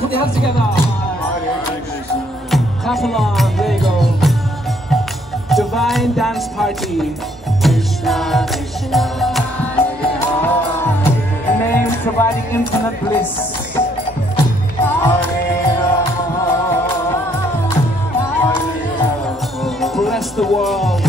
Put your hands together. Clap along. There you go. Divine dance party. Krishna, Krishna, Hare Hare. Name providing infinite bliss. Hare Rama, Bless the world.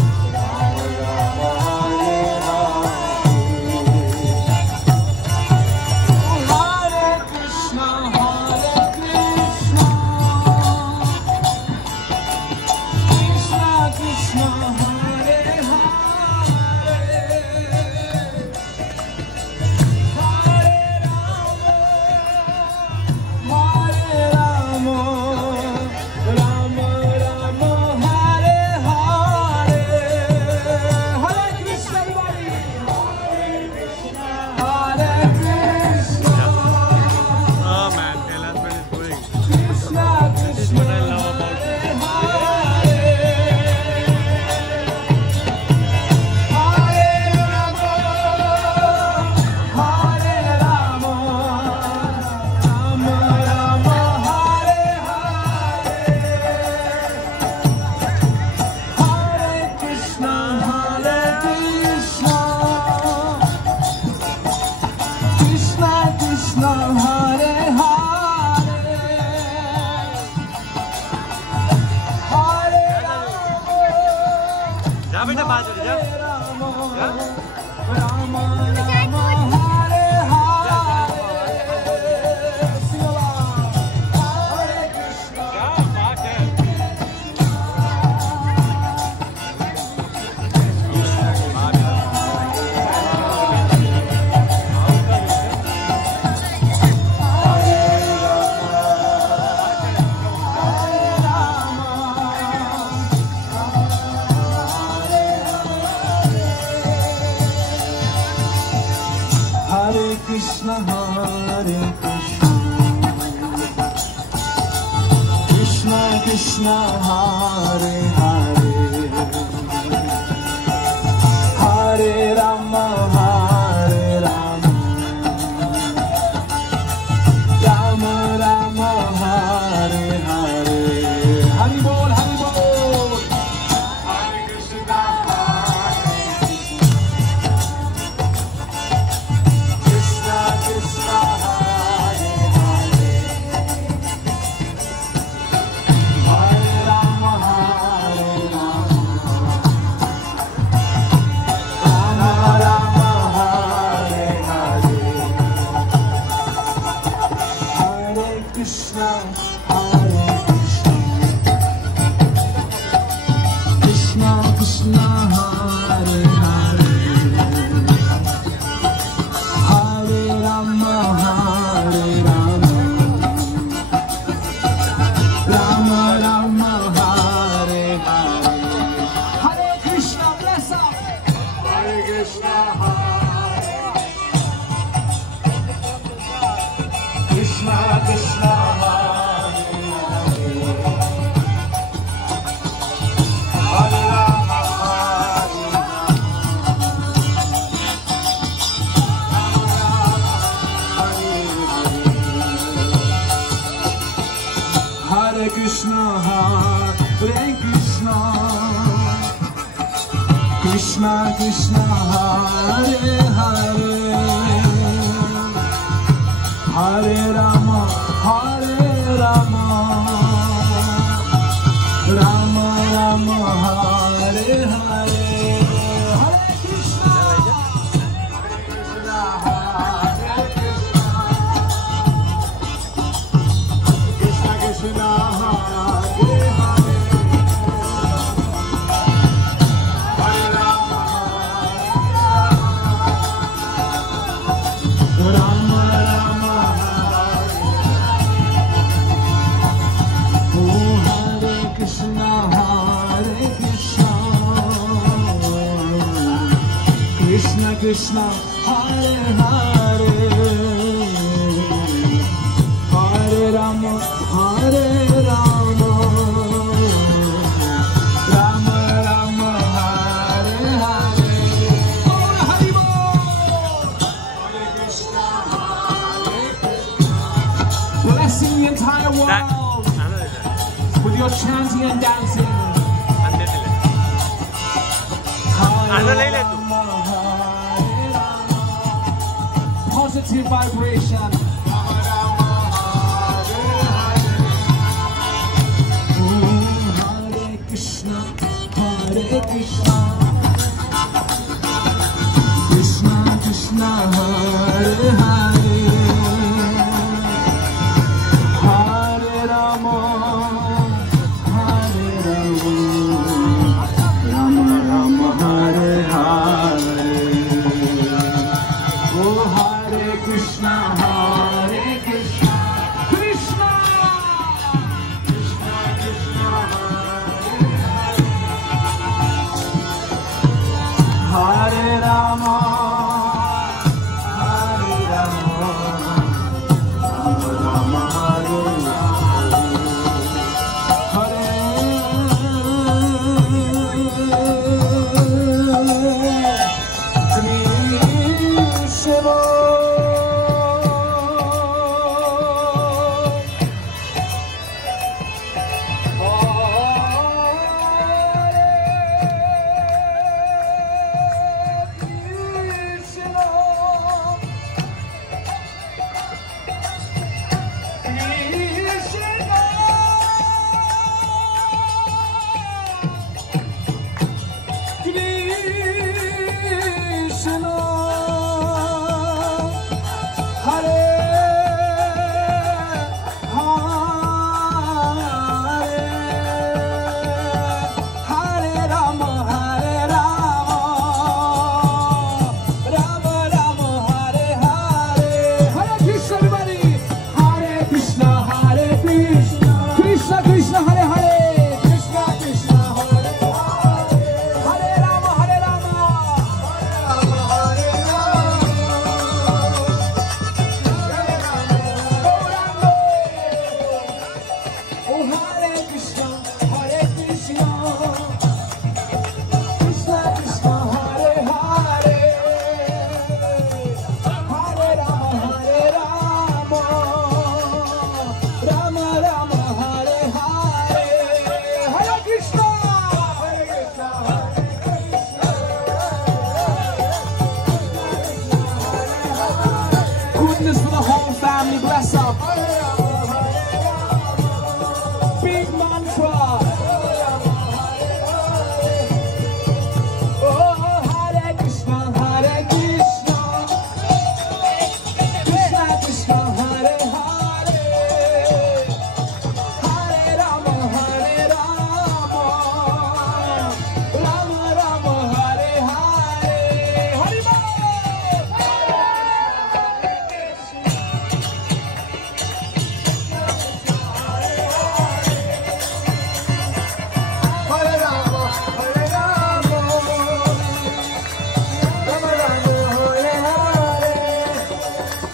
Krishna, Hare Krishna, Krishna Krishna, Hare Hare, Hare Rama, Hare Rama, Rama Rama, Hare Hare. Hari Bol, Hari Bol. Hare Krishna, Krishna Krishna, Hare Hare, Hare Rama, Hare Rama, Rama Rama, Hare Hare, Hare Krishna, Hare Krishna, Krishna Krishna, Hare Hare, Hare Rama, Hare Rama, Rama Rama, Hare Hare. Hare Krishna, bless up. Hare Krishna, Krishna Krishna, Hare Hare, Hare Rama, Hare Hare Krishna, Hare Krishna, Krishna Krishna, Hare Krishna, Hare Hare, Hare Rama, Hare Rama, Rama Rama, Hare Hare. Oh, Hari Bol. Hare Krishna, Hare Krishna. Blessing the entire world with your chanting and dancing. Positive vibration. Hare Krishna, Hare Krishna, Krishna Krishna, Hare Hare, Hare Rama, Hare Rama, Rama Rama, Hare Hare. Oh, Hare Krishna, Hare Krishna, Krishna Krishna, Krishna Hare Rama, Hare Rama, Rama Rama, Hare Krishna. Goodness for the whole family, bless up. Big mantra. Oh, Hare Krishna, Hare Krishna, Krishna Krishna, Hare Hare, Hare Rama, Hare Rama, Rama Rama, Hare Hare. Hari Bol.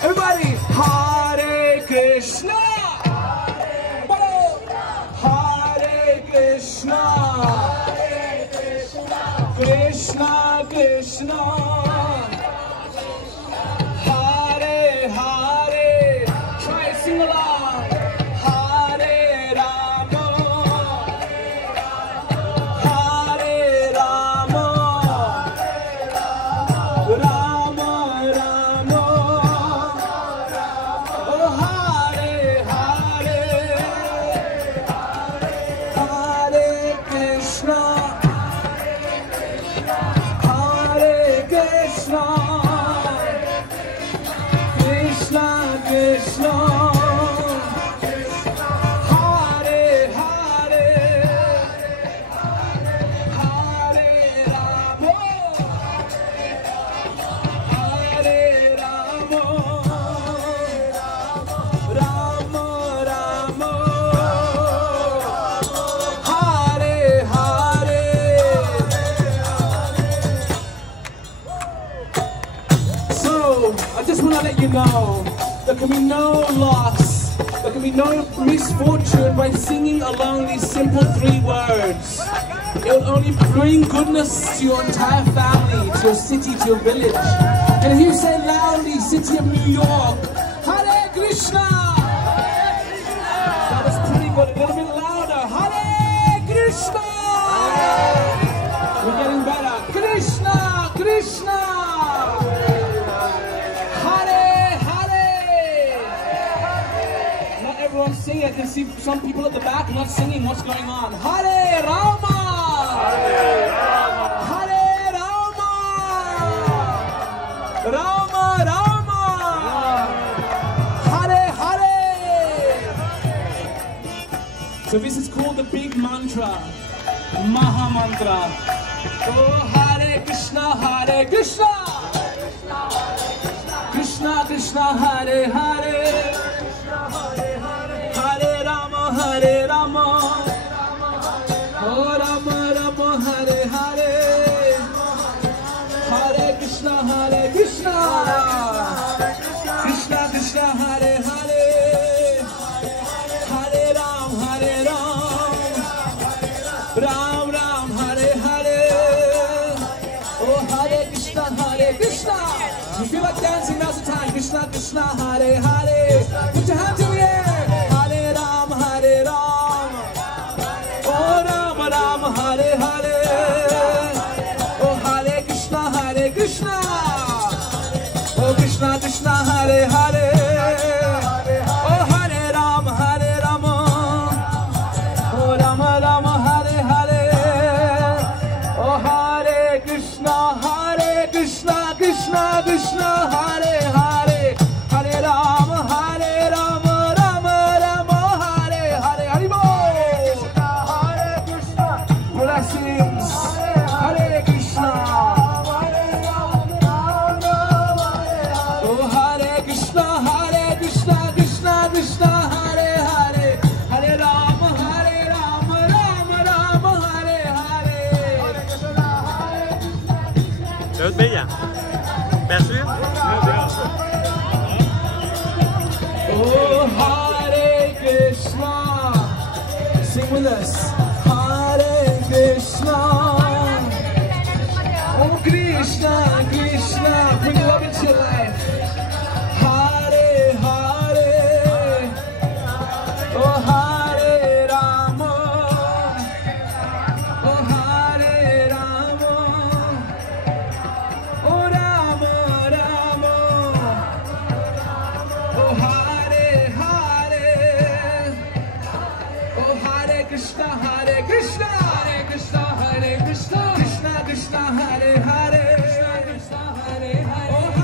Everybody, Hare Krishna, Hare Krishna, Krishna Krishna, Hare Hare. Try it, sing along. Hare Rama, Hare Rama, Rama Rama, oh Hare Hare, Hare Krishna, Hare Krishna, Krishna Krishna, Hare Hare, Hare Rama, Hare Rama, Rama Rama, Hare Hare. I just want to let you know, there can be no loss, there can be no misfortune by singing along these simple 3 words. It will only bring goodness to your entire family, to your city, to your village. And if you say loudly, City of New York, Hare Krishna! That was pretty good. A little bit louder. Hare Krishna! We're getting better. Krishna! Krishna! Hare Hare! Not everyone's singing. I can see some people at the back not singing. What's going on? Hare Rama! Hare Rama! Rama Rama! Hare Hare! So this is called the big mantra, Maha Mantra. Oh, Hare Krishna, Hare Krishna! Krishna Krishna, Hare Hare! Hare Rama, Hare Rama! Oh, Rama Rama, Hare Hare! Hare Krishna, Hare Krishna! Krishna Krishna, Hare Hare! Hare Ram, Hare Ram! Ram Ram, Hare Hare! Oh, Hare Krishna, Hare Krishna! You feel like dancing, now's the time. Krishna Krishna, Hare Hare! Put your hands in the air! Hare Ram, Hare Ram! Oh, Ram Ram, Hare Hare! Oh, Hare Krishna, Hare Krishna! Oh, Krishna Krishna, Hare Hare! Oh, Hare Ram, Hare Rama! Oh, Rama Rama, Hare Hare! Oh, Hare Krishna, Krishna Krishna, Hare Hare! Hare Ram, Hare Rama, Rama Rama, Hare Hare! Haribol! Blessings! Hare Krishna! Oh, Hare Krishna, Krishna Krishna, Hare Hare! Hare Rama, Rama Rama, Hare Hare! Được biết à? Bé xuyên. Oh, Hare Krishna! Sing with us. Hare Krishna! Oh, Krishna, Krishna! Bring love into your life.